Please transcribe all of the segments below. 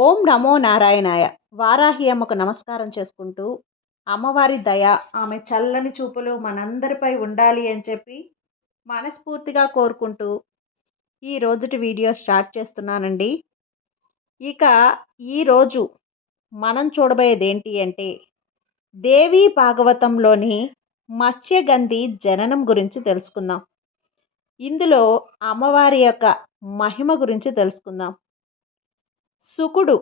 ఓం నమో నారాయణాయ. వారాహి అమ్మకు నమస్కారం చేసుకుంటూ, అమ్మవారి దయ, ఆమె చల్లని చూపులు మనందరిపై ఉండాలి అని చెప్పి మనస్ఫూర్తిగా కోరుకుంటూ, ఈ రోజుటి వీడియో స్టార్ట్ చేస్తున్నానండి. ఇక ఈరోజు మనం చూడబోయేదేంటి అంటే, దేవీ భాగవతంలోని మత్స్యగంధి జననం గురించి తెలుసుకుందాం. ఇందులో అమ్మవారి యొక్క మహిమ గురించి తెలుసుకుందాం. శుకుడు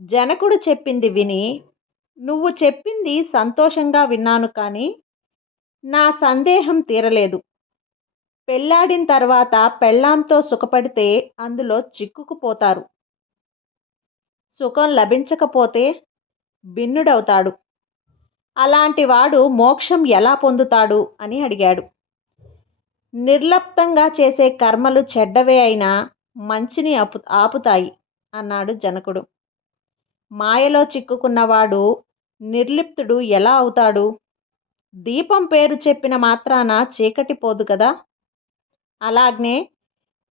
జనకుడు చెప్పింది విని, నువ్వు చెప్పింది సంతోషంగా విన్నాను కానీ నా సందేహం తీరలేదు. పెళ్ళాడిన తర్వాత పెళ్ళాంతో సుఖపడితే అందులో చిక్కుకుపోతారు. సుఖం లభించకపోతే భిన్నుడవుతాడు. అలాంటి వాడు మోక్షం ఎలా పొందుతాడు అని అడిగాడు. నిర్లప్తంగా చేసే కర్మలు చెడ్డవే అయినా మంచిని ఆపుతాయి అన్నాడు జనకుడు. మాయలో చిక్కుకున్నవాడు నిర్లిప్తుడు ఎలా అవుతాడు? దీపం పేరు చెప్పిన మాత్రాన చీకటి పోదు కదా. అలాగనే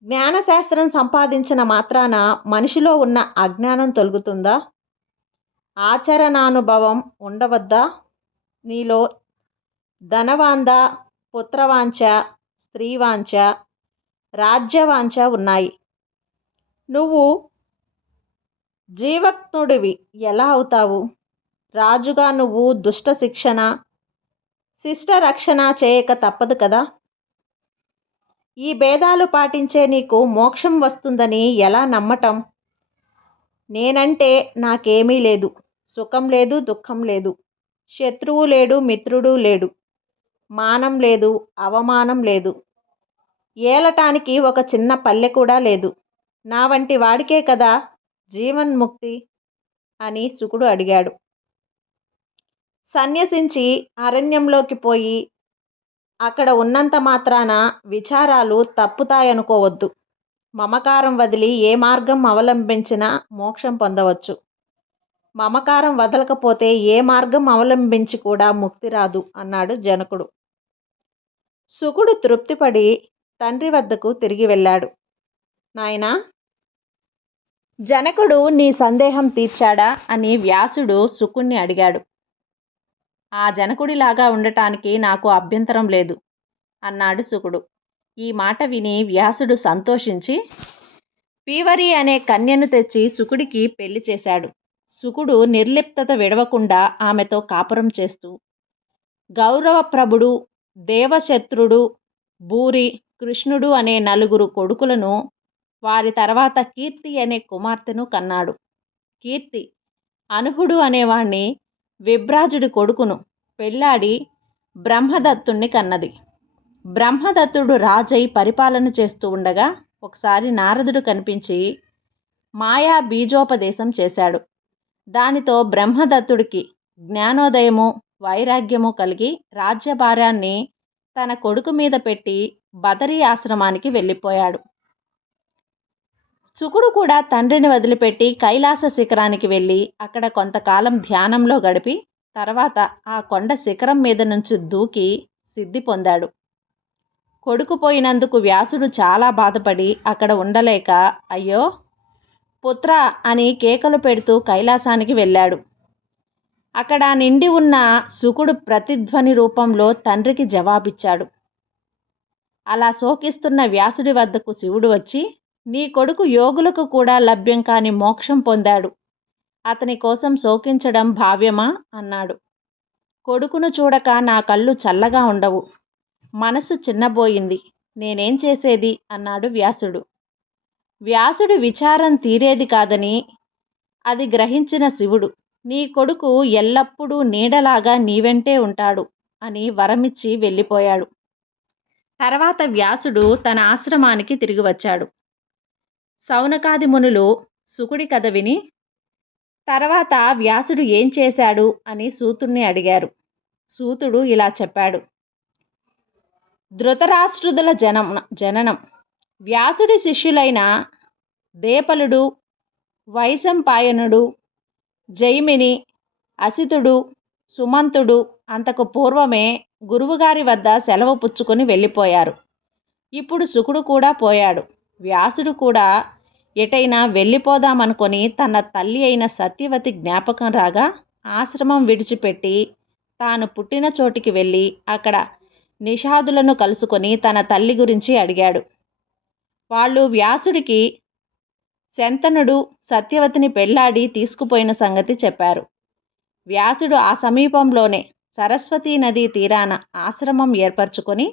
జ్ఞానశాస్త్రం సంపాదించిన మాత్రాన మనిషిలో ఉన్న అజ్ఞానం తొలగుతుందా? ఆచరణానుభవం ఉండవద్దా? నీలో ధనవాంఛ, పుత్రవాంఛ, స్త్రీవాంఛ, రాజ్యవాంఛ ఉన్నాయి. నువ్వు జీవత్నుడివి ఎలా అవుతావు? రాజుగా నువ్వు దుష్ట శిక్షణ, శిష్ట రక్షణ చేయక తప్పదు కదా. ఈ భేదాలు పాటించే నీకు మోక్షం వస్తుందని ఎలా నమ్మటం? నేనంటే నాకేమీ లేదు, సుఖం లేదు, దుఃఖం లేదు, శత్రువు లేడు, మిత్రుడు లేడు, మానం లేదు, అవమానం లేదు, ఏలటానికి ఒక చిన్న పల్లె కూడా లేదు. నా వంటి వాడికే కదా జీవన్ముక్తి అని శుకుడు అడిగాడు. సన్యసించి అరణ్యంలోకి పోయి అక్కడ ఉన్నంత మాత్రాన విచారాలు తప్పుతాయనుకోవద్దు. మమకారం వదిలి ఏ మార్గం అవలంబించినా మోక్షం పొందవచ్చు. మమకారం వదలకపోతే ఏ మార్గం అవలంబించి కూడా ముక్తి రాదు అన్నాడు జనకుడు. శుకుడు తృప్తిపడి తండ్రి వద్దకు తిరిగి వెళ్ళాడు. నాయనా, జనకుడు నీ సందేహం తీర్చాడా అని వ్యాసుడు శుకుణ్ణి అడిగాడు. ఆ జనకుడిలాగా ఉండటానికి నాకు అభ్యంతరం లేదు అన్నాడు శుకుడు. ఈ మాట విని వ్యాసుడు సంతోషించి పీవరి అనే కన్యను తెచ్చి శుకుడికి పెళ్లి చేశాడు. శుకుడు నిర్లిప్తత విడవకుండా ఆమెతో కాపురం చేస్తూ గౌరవప్రభుడు, దేవశత్రుడు, భూరి, కృష్ణుడు అనే నలుగురు కొడుకులను, వారి తర్వాత కీర్తి అనే కుమార్తెను కన్నాడు. కీర్తి అనుహుడు అనేవాణ్ణి, విభ్రాజుడి కొడుకును పెళ్ళాడి బ్రహ్మదత్తుణ్ణి కన్నది. బ్రహ్మదత్తుడు రాజై పరిపాలన చేస్తూ ఉండగా ఒకసారి నారదుడు కనిపించి మాయా బీజోపదేశం చేశాడు. దానితో బ్రహ్మదత్తుడికి జ్ఞానోదయము, వైరాగ్యము కలిగి రాజ్యభారాన్ని తన కొడుకు మీద పెట్టి బదరీ ఆశ్రమానికి వెళ్ళిపోయాడు. శుకుడు కూడా తండ్రిని వదిలిపెట్టి కైలాస శిఖరానికి వెళ్ళి అక్కడ కొంతకాలం ధ్యానంలో గడిపి తర్వాత ఆ కొండ శిఖరం మీద నుంచి దూకి సిద్ధి పొందాడు. కొడుకు పోయినందుకు వ్యాసుడు చాలా బాధపడి అక్కడ ఉండలేక అయ్యో పుత్ర అని కేకలు పెడుతూ కైలాసానికి వెళ్ళాడు. అక్కడ నిండి ఉన్న శుకుడు ప్రతిధ్వని రూపంలో తండ్రికి జవాబిచ్చాడు. అలా శోకిస్తున్న వ్యాసుడి వద్దకు శివుడు వచ్చి, నీ కొడుకు యోగులకు కూడా లభ్యం కాని మోక్షం పొందాడు. అతని కోసం శోకించడం భావ్యమా అన్నాడు. కొడుకును చూడక నా కళ్ళు చల్లగా ఉండవు, మనసు చిన్నబోయింది, నేనేం చేసేది అన్నాడు వ్యాసుడు. వ్యాసుడి విచారం తీరేది కాదని అది గ్రహించిన శివుడు, నీ కొడుకు ఎల్లప్పుడూ నీడలాగా నీవెంటే ఉంటాడు అని వరమిచ్చి వెళ్ళిపోయాడు. తర్వాత వ్యాసుడు తన ఆశ్రమానికి తిరిగి వచ్చాడు. సౌనకాది మునులు శుకుడి కథ విని తర్వాత వ్యాసుడు ఏం చేశాడు అని సూతుణ్ణి అడిగారు. సూతుడు ఇలా చెప్పాడు. ధృతరాష్ట్రుదుల జననం. వ్యాసుడి శిష్యులైన దేపలుడు, వైశంపాయనుడు, జైమిని, అసితుడు, సుమంతుడు అంతకు పూర్వమే గురువుగారి వద్ద సెలవు పుచ్చుకొని వెళ్ళిపోయారు. ఇప్పుడు శుకుడు కూడా పోయాడు. వ్యాసుడు కూడా ఎటైనా వెళ్ళిపోదామనుకొని తన తల్లి అయిన సత్యవతి జ్ఞాపకం రాగా ఆశ్రమం విడిచిపెట్టి తాను పుట్టిన చోటికి వెళ్ళి అక్కడ నిషాదులను కలుసుకొని తన తల్లి గురించి అడిగాడు. వాళ్ళు వ్యాసుడికి శంతనుడు సత్యవతిని పెళ్లాడి తీసుకుపోయిన సంగతి చెప్పారు. వ్యాసుడు ఆ సమీపంలోనే సరస్వతీ నదీ తీరాన ఆశ్రమం ఏర్పరచుకొని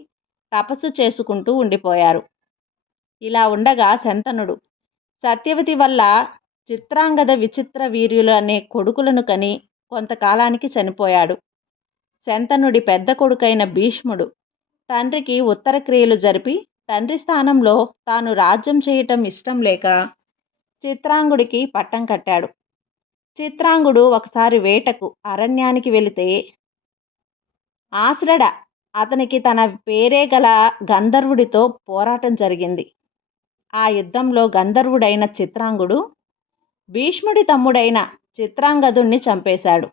తపస్సు చేసుకుంటూ ఉండిపోయారు. ఇలా ఉండగా శంతనుడు సత్యవతి వల్ల చిత్రాంగద విచిత్ర వీర్యులు అనే కొడుకులను కని కొంతకాలానికి చనిపోయాడు. శంతనుడి పెద్ద కొడుకైన భీష్ముడు తండ్రికి ఉత్తర క్రియలు జరిపి తండ్రి స్థానంలో తాను రాజ్యం చేయటం ఇష్టం లేక చిత్రాంగుడికి పట్టం కట్టాడు. చిత్రాంగుడు ఒకసారి వేటకు అరణ్యానికి వెళితే ఆశ్రడ అతనికి తన పేరే గల గంధర్వుడితో పోరాటం జరిగింది. ఆ యుద్ధంలో గంధర్వుడైన చిత్రాంగుడు భీష్ముడి తమ్ముడైన చిత్రాంగదుణ్ణి చంపేశాడు.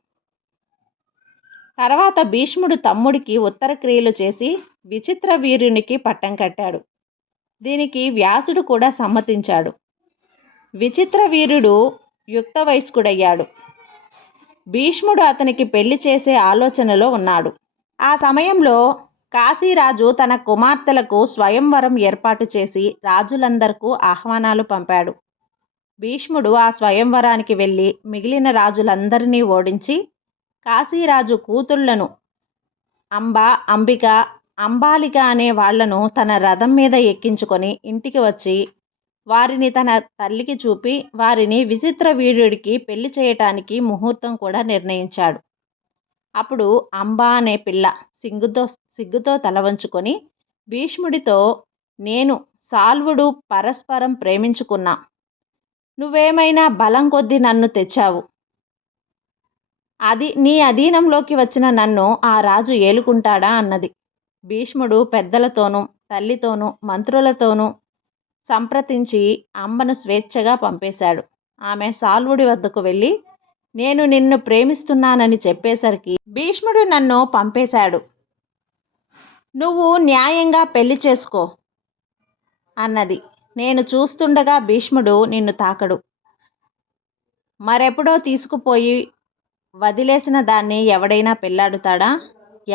తర్వాత భీష్ముడు తమ్ముడికి ఉత్తర క్రియలు చేసి విచిత్ర వీరునికి పట్టం కట్టాడు. దీనికి వ్యాసుడు కూడా సమ్మతించాడు. విచిత్ర వీరుడు యుక్త వయస్కుడయ్యాడు. భీష్ముడు అతనికి పెళ్లి చేసే ఆలోచనలో ఉన్నాడు. ఆ సమయంలో కాశీరాజు తన కుమార్తెలకు స్వయంవరం ఏర్పాటు చేసి రాజులందరికీ ఆహ్వానాలు పంపాడు. భీష్ముడు ఆ స్వయంవరానికి వెళ్ళి మిగిలిన రాజులందరినీ ఓడించి కాశీరాజు కూతుళ్లను అంబ, అంబిక, అంబాలిక అనే వాళ్లను తన రథం మీద ఎక్కించుకొని ఇంటికి వచ్చి వారిని తన తల్లికి చూపి వారిని విచిత్ర వీరుడికి పెళ్లి చేయటానికి ముహూర్తం కూడా నిర్ణయించాడు. అప్పుడు అంబ అనే పిల్ల సిగ్గుతో తల వంచుకొని భీష్ముడితో, నేను సాల్వుడు పరస్పరం ప్రేమించుకున్నా. నువ్వేమైనా బలం కొద్దీ నన్ను తెచ్చావు. నీ అధీనంలోకి వచ్చిన నన్ను ఆ రాజు ఏలుకుంటాడా అన్నది. భీష్ముడు పెద్దలతోనూ తల్లితోనూ మంత్రులతోనూ సంప్రదించి అంబను స్వేచ్ఛగా పంపేశాడు. ఆమె సాల్వుడి వద్దకు వెళ్ళి నేను నిన్ను ప్రేమిస్తున్నానని చెప్పేసరికి భీష్ముడు నన్ను పంపేశాడు, నువ్వు న్యాయంగా పెళ్లి చేసుకో అన్నది. నేను చూస్తుండగా భీష్ముడు నిన్ను తాకడు. మరెప్పుడో తీసుకుపోయి వదిలేసిన దాన్ని ఎవడైనా పెళ్లాడుతాడా?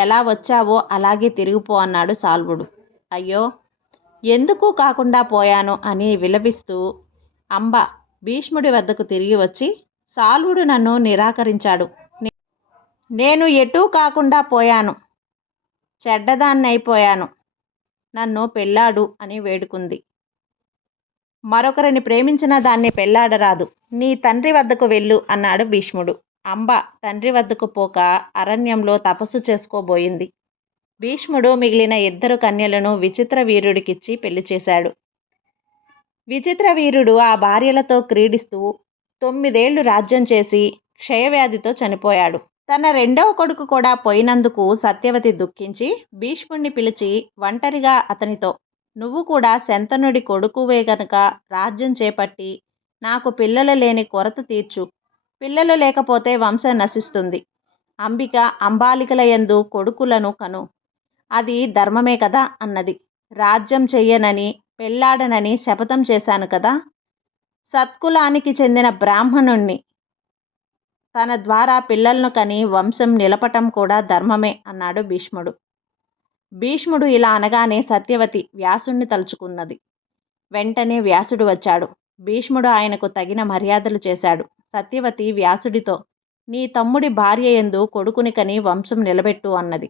ఎలా వచ్చావో అలాగే తిరిగిపో అన్నాడు సాల్వుడు. అయ్యో, ఎందుకు కాకుండా పోయాను అని విలపిస్తూ అంబ భీష్ముడి వద్దకు తిరిగి వచ్చి, సాల్వుడు నన్ను నిరాకరించాడు. నేను ఎటూ కాకుండా పోయాను, చెడ్డదాన్నైపోయాను. నన్ను పెళ్లాడు అని వేడుకుంది. మరొకరిని ప్రేమించిన దాన్ని పెళ్లాడరాదు. నీ తండ్రి వద్దకు వెళ్ళు అన్నాడు భీష్ముడు. అంబ తండ్రి వద్దకు పోక అరణ్యంలో తపస్సు చేసుకోబోయింది. భీష్ముడు మిగిలిన 2 కన్యలను విచిత్ర వీరుడికిచ్చి పెళ్లి చేశాడు. విచిత్ర వీరుడు ఆ భార్యలతో క్రీడిస్తూ 9 ఏళ్లు రాజ్యం చేసి క్షయవ్యాధితో చనిపోయాడు. తన 2వ కొడుకు కూడా పోయినందుకు సత్యవతి దుఃఖించి భీష్ముడిని పిలిచి ఒంటరిగా అతనితో, నువ్వు కూడా శంతనుడి కొడుకువే గనుక రాజ్యం చేపట్టి నాకు పిల్లలు లేని కొరత తీర్చు. పిల్లలు లేకపోతే వంశం నశిస్తుంది. అంబిక, అంబాలికల యందు కొడుకులను కను. అది ధర్మమే కదా అన్నది. రాజ్యం చెయ్యనని పెళ్లాడనని శపథం చేశాను కదా. సత్కులానికి చెందిన బ్రాహ్మణుణ్ణి తన ద్వారా పిల్లలను కని వంశం నిలపటం కూడా ధర్మమే అన్నాడు భీష్ముడు. భీష్ముడు ఇలా అనగానే సత్యవతి వ్యాసుణ్ణి తలుచుకున్నది. వెంటనే వ్యాసుడు వచ్చాడు. భీష్ముడు ఆయనకు తగిన మర్యాదలు చేశాడు. సత్యవతి వ్యాసుడితో, నీ తమ్ముడి భార్య యందు కొడుకుని కని వంశం నిలబెట్టు అన్నది.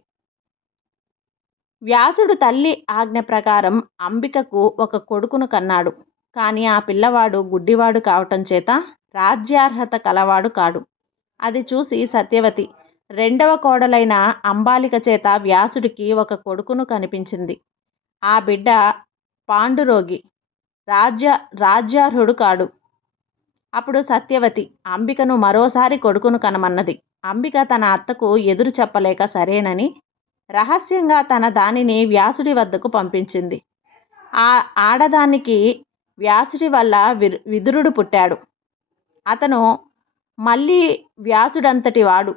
వ్యాసుడు తల్లి ఆజ్ఞ ప్రకారం అంబికకు ఒక కొడుకును కన్నాడు. కానీ ఆ పిల్లవాడు గుడ్డివాడు కావటం చేత రాజ్యార్హత కలవాడు కాడు. అది చూసి సత్యవతి 2వ కోడలైన అంబాలిక చేత వ్యాసుడికి ఒక కొడుకును కనిపించింది. ఆ బిడ్డ పాండురోగి, రాజ్యార్హుడు కాడు. అప్పుడు సత్యవతి అంబికను మరోసారి కొడుకును కనమన్నది. అంబిక తన అత్తకు ఎదురు చెప్పలేక సరేనని రహస్యంగా తన దానిని వ్యాసుడి వద్దకు పంపించింది. ఆ ఆడదానికి వ్యాసుడి వల్ల విదురుడు పుట్టాడు. అతను మళ్ళీ వ్యాసుడంతటి వాడు.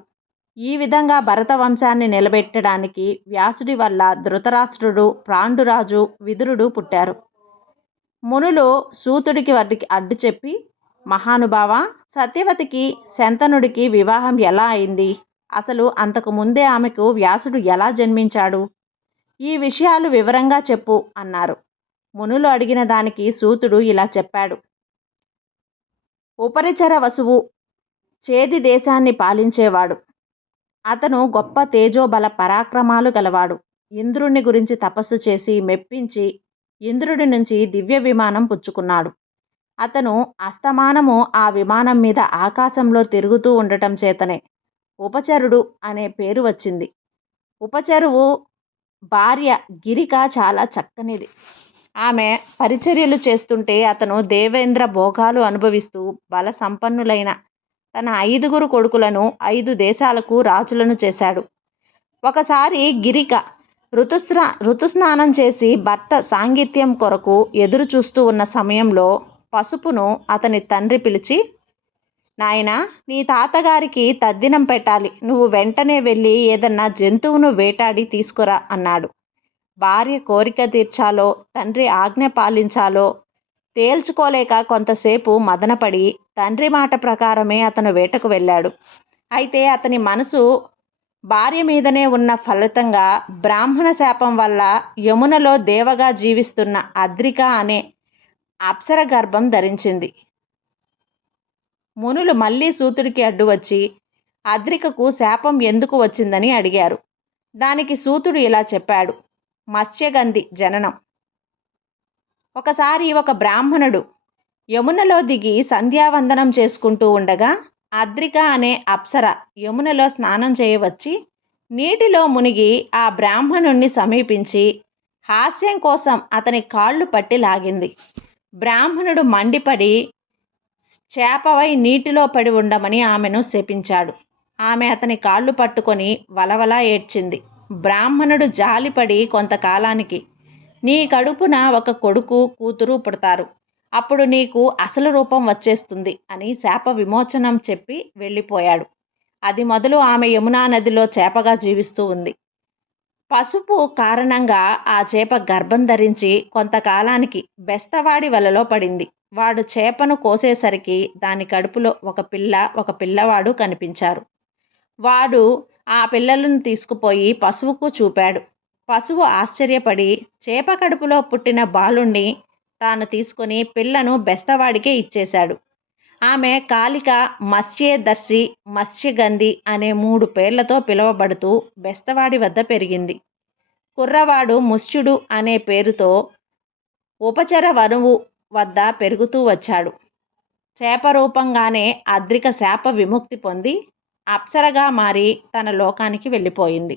ఈ విధంగా భరత వంశాన్ని నిలబెట్టడానికి వ్యాసుడి వల్ల ధృతరాష్ట్రుడు, పాండురాజు, విదురుడు పుట్టారు. మునులు సూతుడికి వాటికి అడ్డు చెప్పి, మహానుభావ, సత్యవతికి శంతనుడికి వివాహం ఎలా అయింది? అసలు అంతకు ముందే ఆమెకు వ్యాసుడు ఎలా జన్మించాడు? ఈ విషయాలు వివరంగా చెప్పు అన్నారు. మునులు అడిగిన దానికి సూతుడు ఇలా చెప్పాడు. ఉపరిచర వసువు చేది దేశాన్ని పాలించేవాడు. అతను గొప్ప తేజోబల పరాక్రమాలు గలవాడు. ఇంద్రుణ్ణి గురించి తపస్సు చేసి మెప్పించి ఇంద్రుడి నుంచి దివ్య విమానం పుచ్చుకున్నాడు. అతను అస్తమానము ఆ విమానం మీద ఆకాశంలో తిరుగుతూ ఉండటం చేతనే ఉపచరుడు అనే పేరు వచ్చింది. ఉపచరువు భార్య గిరిక చాలా చక్కనిది. ఆమె పరిచర్యలు చేస్తుంటే అతను దేవేంద్ర భోగాలు అనుభవిస్తూ బల సంపన్నులైన తన 5 కొడుకులను 5 దేశాలకు రాజులను చేశాడు. ఒకసారి గిరిక ఋతుస్నానం చేసి భర్త సాంగిత్యం కొరకు ఎదురు చూస్తూ ఉన్న సమయంలో పసుపును అతని తండ్రి పిలిచి, నాయనా, నీ తాతగారికి తద్దినం పెట్టాలి. నువ్వు వెంటనే వెళ్ళి ఏదన్నా జంతువును వేటాడి తీసుకురా అన్నాడు. భార్య కోరిక తీర్చాలో తండ్రి ఆజ్ఞ పాలించాలో తేల్చుకోలేక కొంతసేపు మదనపడి తండ్రి మాట ప్రకారమే అతను వేటకు వెళ్ళాడు. అయితే అతని మనసు భార్య మీదనే ఉన్న ఫలితంగా బ్రాహ్మణ శాపం వల్ల యమునలో దేవగా జీవిస్తున్న అద్రిక అనే అప్సర గర్భం ధరించింది. మునులు మళ్ళీ సూతుడికి అడ్డు వచ్చి అద్రికకు శాపం ఎందుకు వచ్చిందని అడిగారు. దానికి సూతుడు ఇలా చెప్పాడు. మత్స్యగంధి జననం. ఒకసారి ఒక బ్రాహ్మణుడు యమునలో దిగి సంధ్యావందనం చేసుకుంటూ ఉండగా అద్రిక అనే అప్సర యమునలో స్నానం చేయవచ్చి నీటిలో మునిగి ఆ బ్రాహ్మణుణ్ణి సమీపించి హాస్యం కోసం అతని కాళ్ళు పట్టి లాగింది. బ్రాహ్మణుడు మండిపడి చేపవై నీటిలో పడి ఉండమని ఆమెను శపించాడు. ఆమె అతని కాళ్ళు పట్టుకొని వలవలా ఏడ్చింది. బ్రాహ్మణుడు జాలిపడి కొంతకాలానికి, నీ కడుపున ఒక కొడుకు కూతురు పుడతారు, అప్పుడు నీకు అసలు రూపం వచ్చేస్తుంది అని శాప విమోచనం చెప్పి వెళ్ళిపోయాడు. అది మొదలు ఆమె యమునా నదిలో చేపగా జీవిస్తూ ఉంది. పసుపు కారణంగా ఆ చేప గర్భం ధరించి కొంతకాలానికి బెస్తవాడి వలలో పడింది. వాడు చేపను కోసేసరికి దాని కడుపులో ఒక పిల్ల ఒక పిల్లవాడు కనిపించారు. వాడు ఆ పిల్లలను తీసుకుపోయి పశువుకు చూపాడు. పశువు ఆశ్చర్యపడి చేప కడుపులో పుట్టిన బాలుణ్ణి తాను తీసుకొని పిల్లను బెస్తవాడికే ఇచ్చేశాడు. ఆమె కాళిక, మత్స్యదర్శి, మత్స్యగంధి అనే 3 పేర్లతో పిలువబడుతూ బెస్తవాడి వద్ద పెరిగింది. కుర్రవాడు ముష్యుడు అనే పేరుతో ఉపచర వనువు వద్ద పెరుగుతూ వచ్చాడు. చేప రూపంగానే అద్రిక శాప విముక్తి పొంది అప్సరగా మారి తన లోకానికి వెళ్ళిపోయింది.